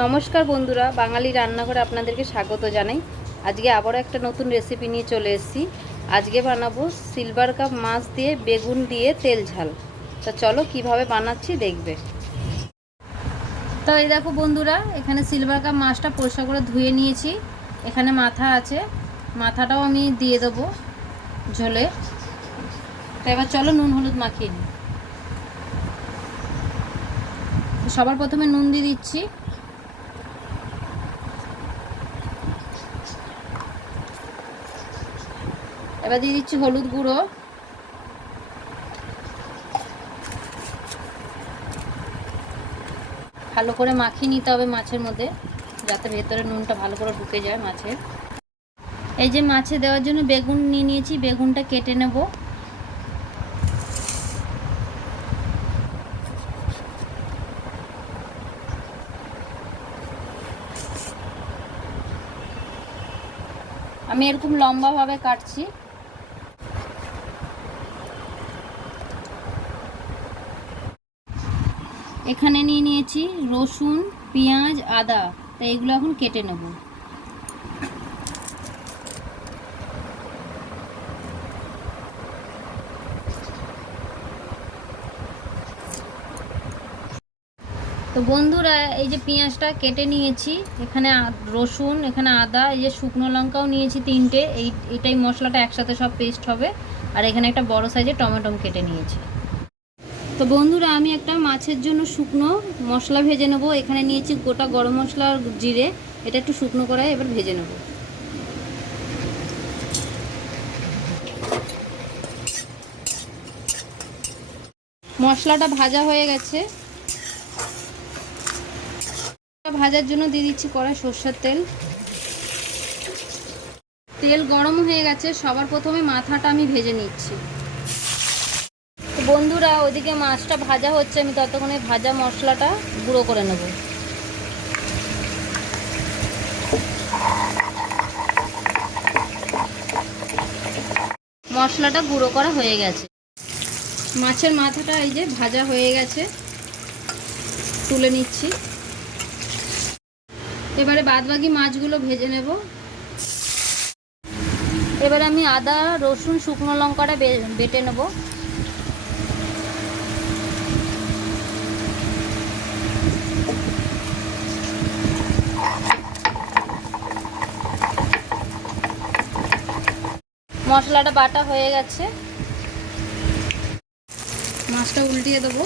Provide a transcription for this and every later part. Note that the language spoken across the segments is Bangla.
নমস্কার বন্ধুরা, বাঙালি রান্নাঘরে আপনাদেরকে স্বাগত জানাই। আজকে আবারও একটা নতুন রেসিপি নিয়ে চলে এসেছি। আজকে বানাবো সিলভার কাপ মাছ দিয়ে বেগুন দিয়ে তেল ঝাল। তা চলো কিভাবে বানাচ্ছি দেখবে। তো এই দেখো বন্ধুরা, এখানে সিলভার কাপ মাছটা পরিষ্কার করে ধুয়ে নিয়েছি। এখানে মাথা আছে, মাথাটাও আমি দিয়ে দেবো ঝোলে। তো এবার চলো নুন হলুদ মাখিয়ে নিই। সবার প্রথমে নুন দিয়ে দিচ্ছি। এবার দিয়ে দিচ্ছি হলুদ গুঁড়ো, ভালো করে মাখিয়ে নিতে হবে মাছের মধ্যে, যাতে ভেতরে নুনটা ভালো করে ঢুকে যায় মাছের। এই যে মাছে দেওয়ার জন্য বেগুন নিয়ে নিয়েছি, বেগুনটা কেটে নেব। আমি এরকম লম্বাভাবে কাটছি। এখানে নিয়ে নিয়েছি রসুন, পেঁয়াজ, আদা। তো এইগুলো এখন কেটে নেব। তো বন্ধুরা, এই যে পেঁয়াজটা কেটে নিয়েছি, এখানে রসুন, এখানে আদা, এই যে শুকনো লঙ্কাও নিয়েছি 3টে। এইটাই মশলাটা একসাথে সব পেস্ট হবে। আর এখানে একটা বড় সাইজের টমেটো কেটে নিয়েছি। তো বন্ধুরা, আমি একটা মাছের জন্য শুকনো মশলা ভেজে নেব। এখানে নিয়েছি গোটা গরম মশলা আর জিরে। এটা একটু শুকনো কড়াই এবার ভেজে নেব। মশলাটা ভাজা হয়ে গেছে। ভাজার জন্য দিয়ে দিচ্ছি কড়াই সরষের তেল। তেল গরম হয়ে গেছে। সবার প্রথমে মাথাটা আমি ভেজে নিচ্ছি। তো বন্ধুরা, ওইদিকে মাছটা ভাজা হচ্ছে, আমি ততক্ষণে ভাজা মশলাটা গুঁড়ো করে নেব। মশলাটা গুঁড়ো করা হয়ে গেছে। মাছের মাথাটা এই যে ভাজা হয়ে গেছে, তুলে নিচ্ছি। এবারে বাদবাকি মাছগুলো ভেজে নেব। এবার আমি আদা, রসুন, শুকনো লঙ্কাটা বেটে নেব। মশলাটা বাটা হয়ে গেছে। মাছটা উল্টিয়ে দেবো।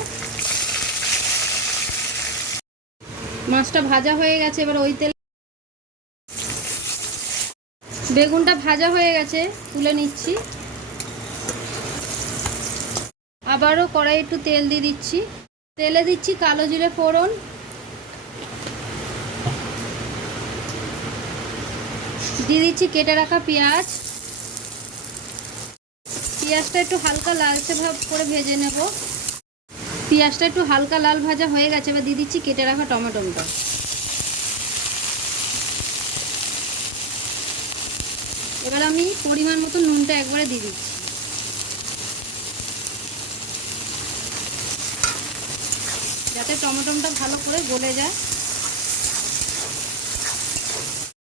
মাছটা ভাজা হয়ে গেছে। এবার ওই তেল বেগুনটা ভাজা হয়ে গেছে, তুলে নিচ্ছি। আবারও কড়াই একটু তেল দিয়ে দিচ্ছি। তেলে দিচ্ছি কালো জিরে ফোড়ন, দিয়ে দিচ্ছি কেটে রাখা পেঁয়াজ। পেঁয়াজটা একটু হালকা লালচে ভাব করে ভেজে নেব। পেঁয়াজটা একটু হালকা লাল ভাজা হয়ে গেছে। এবার দিয়ে দিচ্ছি কেটে রাখা টমেটোটা। এবার আমি পরিমাণ মতো নুনটা একবারে দিয়ে দিচ্ছি। যাতে টমেটোটা ভালো করে গলে যায়।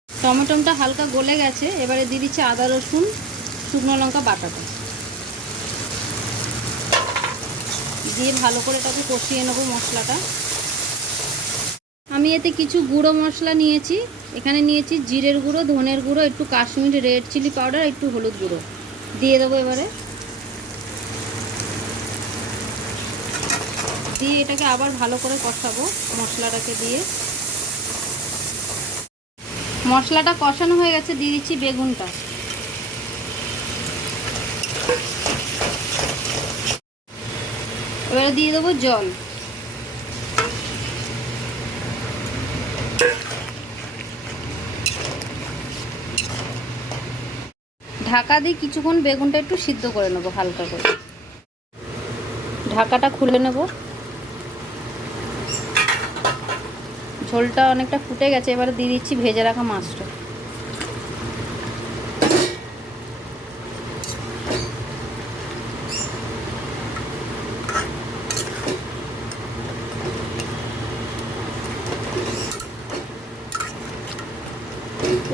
টমেটোটা হালকা গলে গেছে। এবারে দিয়ে দিচ্ছি আদা, রসুন, শুকনো লঙ্কা বাটাটা দিয়ে ভালো করে এটাকে কষিয়ে নেবো মশলাটা। আমি এতে কিছু গুঁড়ো মশলা নিয়েছি। এখানে নিয়েছি জিরের গুঁড়ো, ধনের গুঁড়ো, একটু কাশ্মীরি রেড চিলি পাউডার, একটু হলুদ গুঁড়ো দিয়ে দেবো। এবারে দিয়ে এটাকে আবার ভালো করে কষাবো মশলাটাকে দিয়ে। মশলাটা কষানো হয়ে গেছে, দিয়ে দিচ্ছি বেগুনটা। এবারে দিয়ে দেবো জল। ঢাকা দিয়ে কিছুক্ষণ বেগুনটা একটু সিদ্ধ করে নেবো হালকা করে। ঢাকাটা খুলে নেব। ঝোলটা অনেকটা ফুটে গেছে। এবারে দিয়ে দিচ্ছি ভেজে রাখা মাছটা।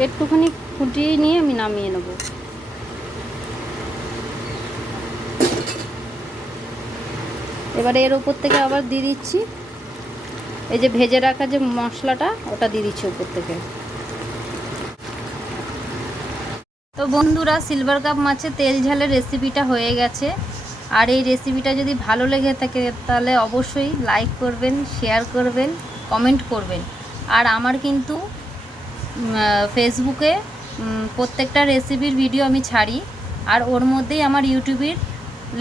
একটুখানি ফুটিয়ে নিয়ে আমি নামিয়ে নেব। এবারে এর উপর থেকে আবার দিয়ে দিচ্ছি এই যে ভেজে রাখা যে মশলাটা, ওটা দিয়ে দিচ্ছি উপর থেকে। তো বন্ধুরা, সিলভার কাপ মাছের তেল ঝালের রেসিপিটা হয়ে গেছে। আর এই রেসিপিটা যদি ভালো লেগে থাকে তাহলে অবশ্যই লাইক করবেন, শেয়ার করবেন, কমেন্ট করবেন। আর আমার কিন্তু ফেসবুকে প্রত্যেকটা রেসিপির ভিডিও আমি ছাড়ি, আর ওর মধ্যেই আমার ইউটিউবের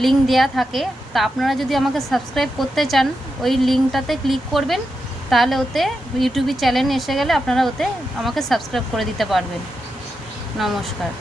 লিঙ্ক দেওয়া থাকে। তা আপনারা যদি আমাকে সাবস্ক্রাইব করতে চান ওই লিঙ্কটাতে ক্লিক করবেন, তাহলে ওতে ইউটিউবের চ্যানেল এসে গেলে আপনারা ওতে আমাকে সাবস্ক্রাইব করে দিতে পারবেন। নমস্কার।